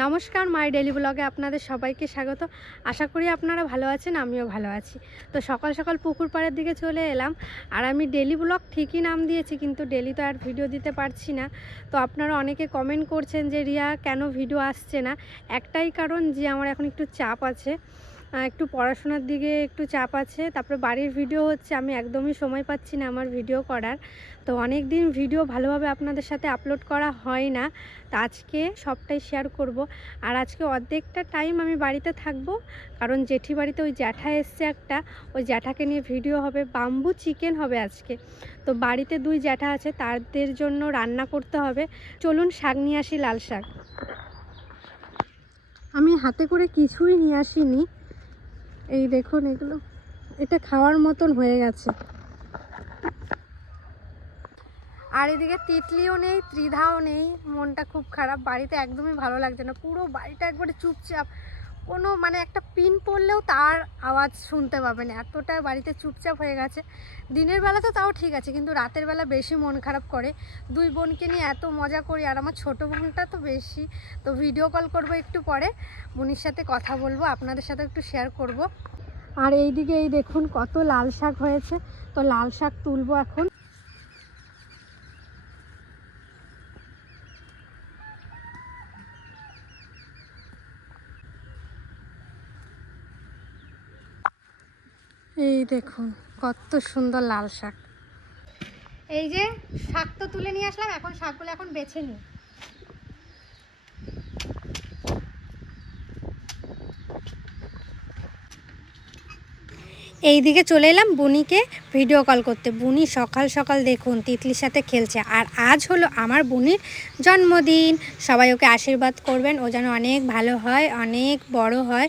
নমস্কার, my daily ব্লগে আপনাদের সবাইকে স্বাগত। আশা করি আপনারা ভালো আছেন, আমিও ভালো আছি। তো সকাল সকাল পুকুর পাড়ের দিকে চলে এলাম। আর আমি ডেইলি ব্লগ ঠিকই নাম দিয়েছি, কিন্তু ডেইলি তো আর ভিডিও দিতে পারছি না। তো আপনারা অনেকে কমেন্ট করছেন যে রিয়া কেন ভিডিও আসছে না। একটাই কারণ যে আমার এখন একটু চাপ আছে, একটু পড়াশোনার দিকে একটু চাপ আছে। তারপরে বাড়ির ভিডিও হচ্ছে, আমি একদমই সময় পাচ্ছি না আমার ভিডিও করার। তো অনেক দিন ভিডিও ভালোভাবে আপনাদের সাথে আপলোড করা হয় না। তো আজকে সবটাই শেয়ার করব। আর আজকে অর্ধেকটা টাইম আমি বাড়িতে থাকব, কারণ জেঠি বাড়িতে ওই জ্যাঠা এসছে একটা, ওই জ্যাঠাকে নিয়ে ভিডিও হবে। বাম্বু চিকেন হবে আজকে। তো বাড়িতে দুই জ্যাঠা আছে, তাদের জন্য রান্না করতে হবে। চলুন শাক নিয়ে আসি, লাল শাক। আমি হাতে করে কিছুই নিয়ে আসিনি, এই দেখুন এগুলো, এটা খাওয়ার মতন হয়ে গেছে। আর এদিকে তিতলিও নেই, ত্রিধাও নেই। মনটা খুব খারাপ, বাড়িতে একদমই ভালো লাগছে না। পুরো বাড়িটা একবারে চুপচাপ, কোনো একটা পিন পড়লেও তার আওয়াজ শুনতে পাবেন, এতটা বাড়িতে চুপচাপ হয়ে গেছে। দিনের বেলা তো তাও ঠিক আছে, কিন্তু রাতের বেলা বেশি মন খারাপ করে। দুই বোনকে নিয়ে এত মজা করি, আর আমার ছোটো বোনটা তো বেশি। তো ভিডিও কল করব একটু পরে, বোনের সাথে কথা বলবো, আপনাদের সাথে একটু শেয়ার করব। আর এইদিকে এই দেখুন কত লাল শাক হয়েছে, তো লাল শাক তুলবো এখন। এই দেখুন কত সুন্দর লাল শাক। এই যে শাক তো তুলে নিয়ে আসলাম, এখন শাকগুলো এখন বেছে নিই। এই দিকে চলে এলাম বুনিকে ভিডিও কল করতে। বুনি সকাল সকাল দেখুন তিতলির সাথে খেলছে। আর আজ হলো আমার বুনির জন্মদিন, সবাই ওকে আশীর্বাদ করবেন, ও যেন অনেক ভালো হয়, অনেক বড় হয়,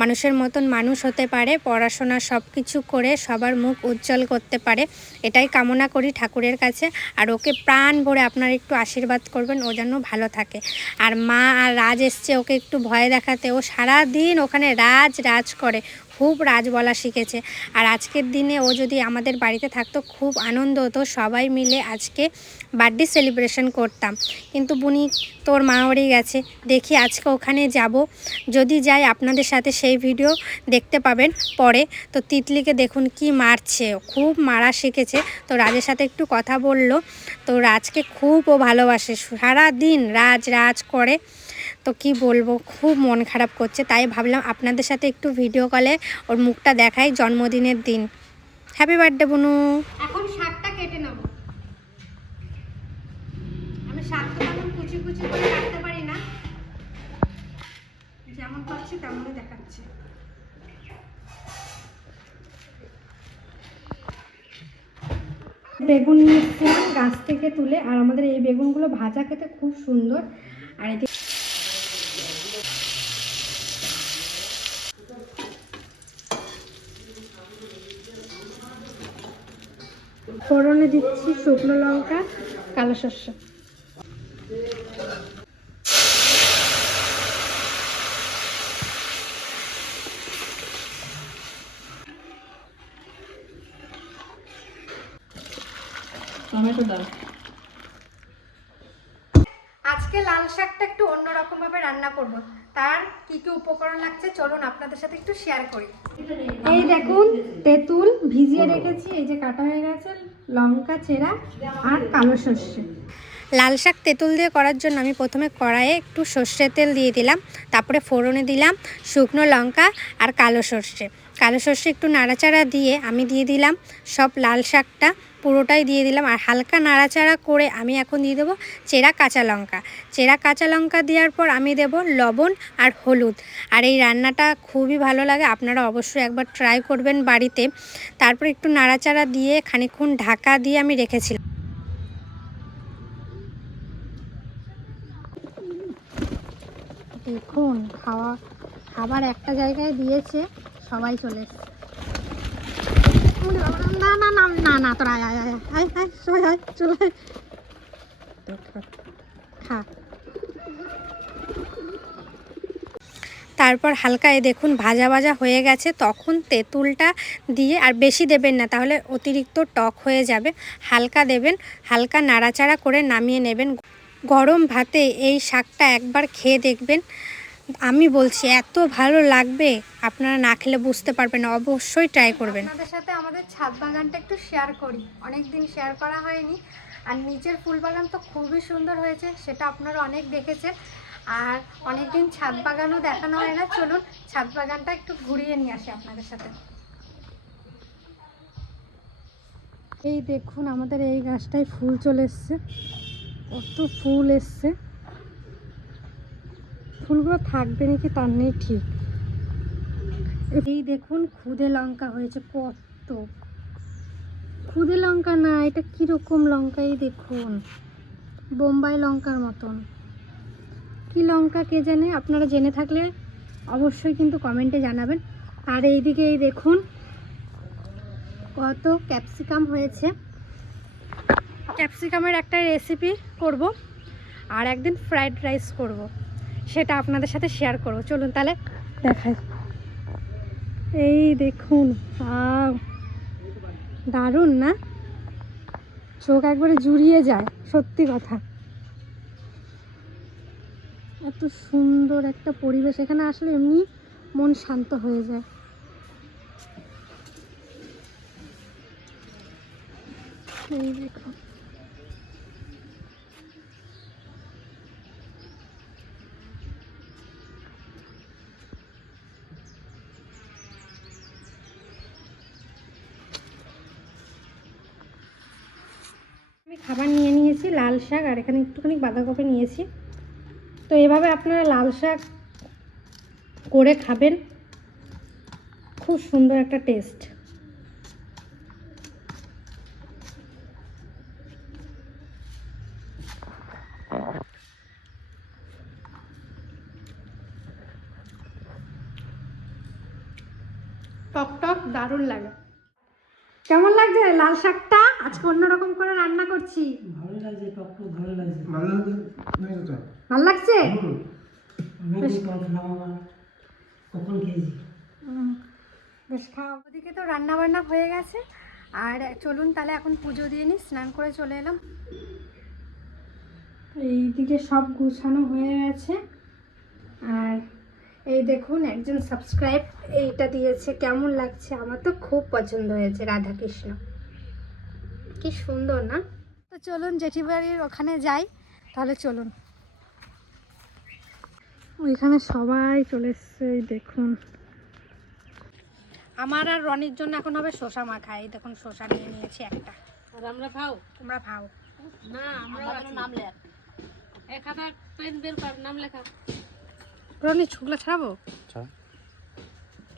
মানুষের মতন মানুষ হতে পারে, পড়াশোনা সব কিছু করে সবার মুখ উজ্জ্বল করতে পারে, এটাই কামনা করি ঠাকুরের কাছে। আর ওকে প্রাণ ভরে আপনারা একটু আশীর্বাদ করবেন, ও যেন ভালো থাকে। আর মা আর রাজ এসছে ওকে একটু ভয় দেখাতে, ও সারাদিন ওখানে রাজ রাজ করে, খুব রাজ বলা শিখেছে। আর আজকের দিনে ও যদি আমাদের বাড়িতে থাকতো খুব আনন্দ হতো, সবাই মিলে আজকে বার্থডে সেলিব্রেশন করতাম। কিন্তু বুনি তোর মা ওরই গেছে, দেখি আজকে ওখানে যাব, যদি যাই আপনাদের সাথে সেই ভিডিও দেখতে পাবেন পরে। তো তিতলিকে দেখুন কি মারছে, খুব মারা শিখেছে। তো রাজের সাথে একটু কথা বললো, তো রাজকে খুব ও ভালোবাসে, সারাদিন রাজ রাজ করে। তো কি বলবো, খুব মন খারাপ করছে, তাই ভাবলাম আপনাদের সাথে একটু ভিডিও কলে ওর মুখটা দেখাই জন্মদিনের দিন। হ্যাপি বার্থডে বুনু। এখন শাকটা কেটে নেব। আমি শাক তো তেমন কুচি কুচি করে কাটতে পারি না, যেমন পাচ্ছি তেমনই দেখাচ্ছি। বেগুন নিয়েছিলাম গাছ থেকে তুলে, আর আমাদের এই বেগুনগুলো ভাজা খেতে খুব সুন্দর। আর এদিকে ফোড়নে দিচ্ছি শুকনো লঙ্কা, কালো সরষে। আজকে লাল শাকটা একটু অন্যরকম ভাবে রান্না করব, তার কি কি উপকরণ লাগছে চলুন আপনাদের সাথে একটু শেয়ার করি। এই দেখুন তেঁতুল ভিজিয়ে রেখেছি, এই যে কাটা হয়ে গেছে, লঙ্কা চেরা আর কালো সর্ষে। লাল শাক তেঁতুল দিয়ে করার জন্য আমি প্রথমে কড়াইয়ে একটু সর্ষের তেল দিয়ে দিলাম, তারপরে ফোড়নে দিলাম শুকনো লঙ্কা আর কালো সর্ষে। কালো সর্ষে একটু নাড়াচাড়া দিয়ে আমি দিয়ে দিলাম সব লাল শাকটা, পুরোটাই দিয়ে দিলাম। আর হালকা নাড়াচাড়া করে আমি এখন দিয়ে দেবো চেরা কাঁচা লঙ্কা। চেরা কাঁচা লঙ্কা দেওয়ার পর আমি দেব লবণ আর হলুদ। আর এই রান্নাটা খুবই ভালো লাগে, আপনারা অবশ্যই একবার ট্রাই করবেন বাড়িতে। তারপর একটু নাড়াচাড়া দিয়ে খানিকক্ষণ ঢাকা দিয়ে আমি রেখেছিলাম। দেখুন খাবার একটা জায়গায় দিয়েছে, সবাই চলে এসছে। না না না না না, তোরা আয় আয় আয় আয় আয়, সবাই আয়, চলে খা। তারপর হালকা দেখুন ভাজা ভাজা হয়ে গেছে, তখন তেঁতুলটা দিয়ে, আর বেশি দেবেন না তাহলে অতিরিক্ত টক হয়ে যাবে, হালকা দেবেন, হালকা নাড়াচাড়া করে নামিয়ে নেবেন। গরম ভাতে এই শাকটা একবার খেয়ে দেখবেন, আমি বলছি এত ভালো লাগবে, আপনারা না খেলে বুঝতে পারবেন না, অবশ্যই ট্রাই করবেন। আপনাদের সাথে আমাদের ছাদ বাগানটা একটু শেয়ার করি, অনেক দিন শেয়ার করা হয়নি। আর নিচের ফুল বাগান তো খুবই সুন্দর হয়েছে, সেটা আপনারা অনেক দেখেছেন। আর অনেক দিন ছাদ বাগানও দেখানো হয় না, চলুন ছাদ বাগানটা একটু ঘুরিয়ে নিয়ে আসি আপনাদের সাথে। এই দেখুন আমাদের এই গাছটায় ফুল চলে এসছে, কত ফুল এসছে। ফুলগুলো থাকবে নাকি তার নেই ঠিক। এই দেখুন খুদে লঙ্কা হয়েছে কত, খুদে লঙ্কা না, এটা কীরকম লঙ্কা, এই দেখুন বোম্বাই লঙ্কার মতন। কি লঙ্কা কে জানে, আপনারা জেনে থাকলে অবশ্যই কিন্তু কমেন্টে জানাবেন। আর এইদিকে এই দেখুন কত ক্যাপসিকাম হয়েছে। ক্যাপসিকামের একটা রেসিপি করব, আর একদিন ফ্রাইড রাইস করব, সেটা আপনাদের সাথে শেয়ার করব। চলুন তাহলে দেখাই। এই দেখুন দারুণ না, চোখ একবারে জুড়িয়ে যায়, সত্যি কথা। এত সুন্দর একটা পরিবেশ, এখানে আসলে এমনি মন শান্ত হয়ে যায়। এই দেখুন আমি খাবার নিয়ে নিয়েছি, লাল শাক, আর এখানে একটুখানি বাঁধাকপি নিয়েছি। তো এভাবে আপনারা লাল শাক করে খাবেন, খুব সুন্দর একটা টেস্ট। টক টক দারুণ লাগে। কেমন লাগছে লাল শাকটা? আজকে অন্যরকম করে রান্না করছি। ভালো লাগছে, টক টক ভালো লাগছে। ভালো লাগছে? কখন খেয়েছি? বেশ খাওয়া। ওদিকে তো রান্না বান্না হয়ে গেছে, আর চলুন তাহলে এখন পুজো দিয়ে নিই। স্নান করে চলে এলাম। এইদিকে সব গুছানো হয়ে গেছে। আর এই দেখুন একজন সাবস্ক্রাইব এইটা দিয়েছে, কেমন লাগছে? আমার তো খুব পছন্দ হয়েছে, রাধাকৃষ্ণ, কি সুন্দর না? তো চলুন জেঠি বাড়ির ওখানে যাই তাহলে। চলুন, ওইখানে সবাই চলে এসছে। এই দেখুন আমার আর রনির জন্য এখন হবে শসা মাখা। এই দেখুন শসা নিয়ে নিয়েছি একটা। আর আমরা খাও? তোমরা খাও না, আমরা নাম লেখ, এক হাজার পেন বের কর, নাম লেখা। রনি শুকলা ছাড়াবো?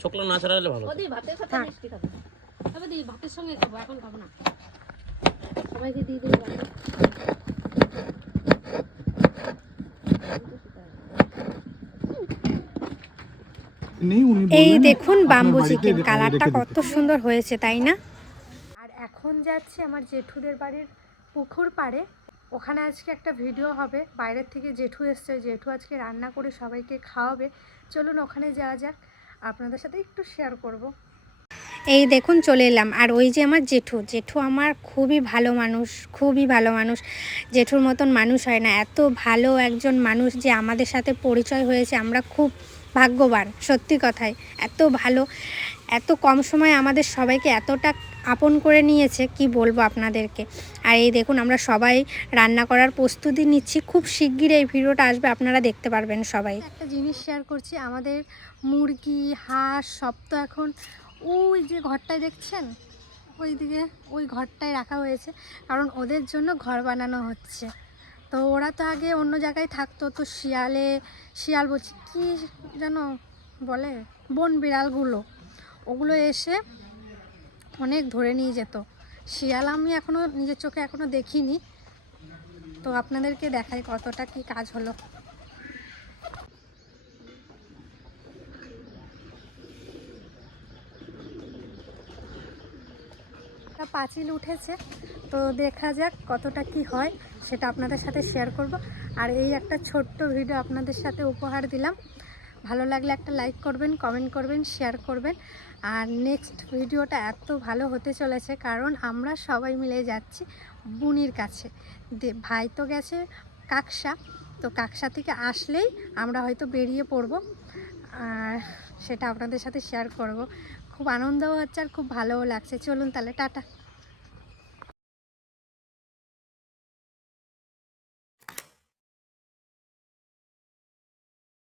শুকলা না ছাড়ালে ভালো। ওদি ভাতের সাথে মিষ্টি খাবো, তবে দি ভাতের সঙ্গে খাবো, এখন খাবো না। সবাইকে দিয়ে দিই ভাত। এই দেখুন বাম্বু চিকেন, কালারটা কত সুন্দর হয়েছে তাই না? আর এখন যাচ্ছি আমার জেঠুদের বাড়ির পুকুর পাড়ে, ওখানে আজকে একটা ভিডিও হবে। বাইরের থেকে জেঠু এসছে, জেঠু আজকে রান্না করে সবাইকে খাওয়াবে। চলুন ওখানে যাওয়া যাক, আপনাদের সাথে একটু শেয়ার করব। এই দেখুন চলে এলাম। আর ওই যে আমার জেঠু, জেঠু আমার খুবই ভালো মানুষ, খুবই ভালো মানুষ। জেঠুর মতন মানুষ হয় না, এত ভালো একজন মানুষ যে আমাদের সাথে পরিচয় হয়েছে, আমরা খুব ভাগ্যবান, সত্যি কথাই। এত ভালো, এত কম সময় আমাদের সবাইকে এতটা আপন করে নিয়েছে, কি বলবো আপনাদেরকে। আর এই দেখুন আমরা সবাই রান্না করার প্রস্তুতি নিচ্ছি, খুব শিগগির এই ভিডিওটা আসবে, আপনারা দেখতে পারবেন সবাই। একটা জিনিস শেয়ার করছি, আমাদের মুরগি হাঁস সব তো এখন ওই যে ঘরটায় দেখছেন, ওই দিকে ওই ঘরটায় রাখা হয়েছে, কারণ ওদের জন্য ঘর বানানো হচ্ছে। তো ওরা তো আগে অন্য জায়গায় থাকতো, তো শিয়াল বলছি কি যেন বলে, বন বিড়ালগুলো, ওগুলো এসে অনেক ধরে নিয়ে যেত। শিয়াল আমি এখনও নিজের চোখে এখনও দেখিনি, তো আপনাদেরকে দেখাই কতটা কি কাজ হলো। পাঁচিল উঠেছে, তো দেখা যাক কতটা কি হয়, সেটা আপনাদের সাথে শেয়ার করব। আর এই একটা ছোট্ট ভিডিও আপনাদের সাথে উপহার দিলাম। ভালো লাগলে একটা লাইক করবেন, কমেন্ট করবেন, শেয়ার করবেন। আর নেক্সট ভিডিওটা এত ভালো হতে চলেছে, কারণ আমরা সবাই মিলে যাচ্ছি বুনির কাছে। ভাই তো গেছে কাকসা। তো কাকসা থেকে আসলেই আমরা হয়তো বেরিয়ে পড়ব, আর সেটা আপনাদের সাথে শেয়ার করব। খুব আনন্দও হচ্ছে আর খুব ভালোও লাগছে। চলুন তাহলে, টাটা।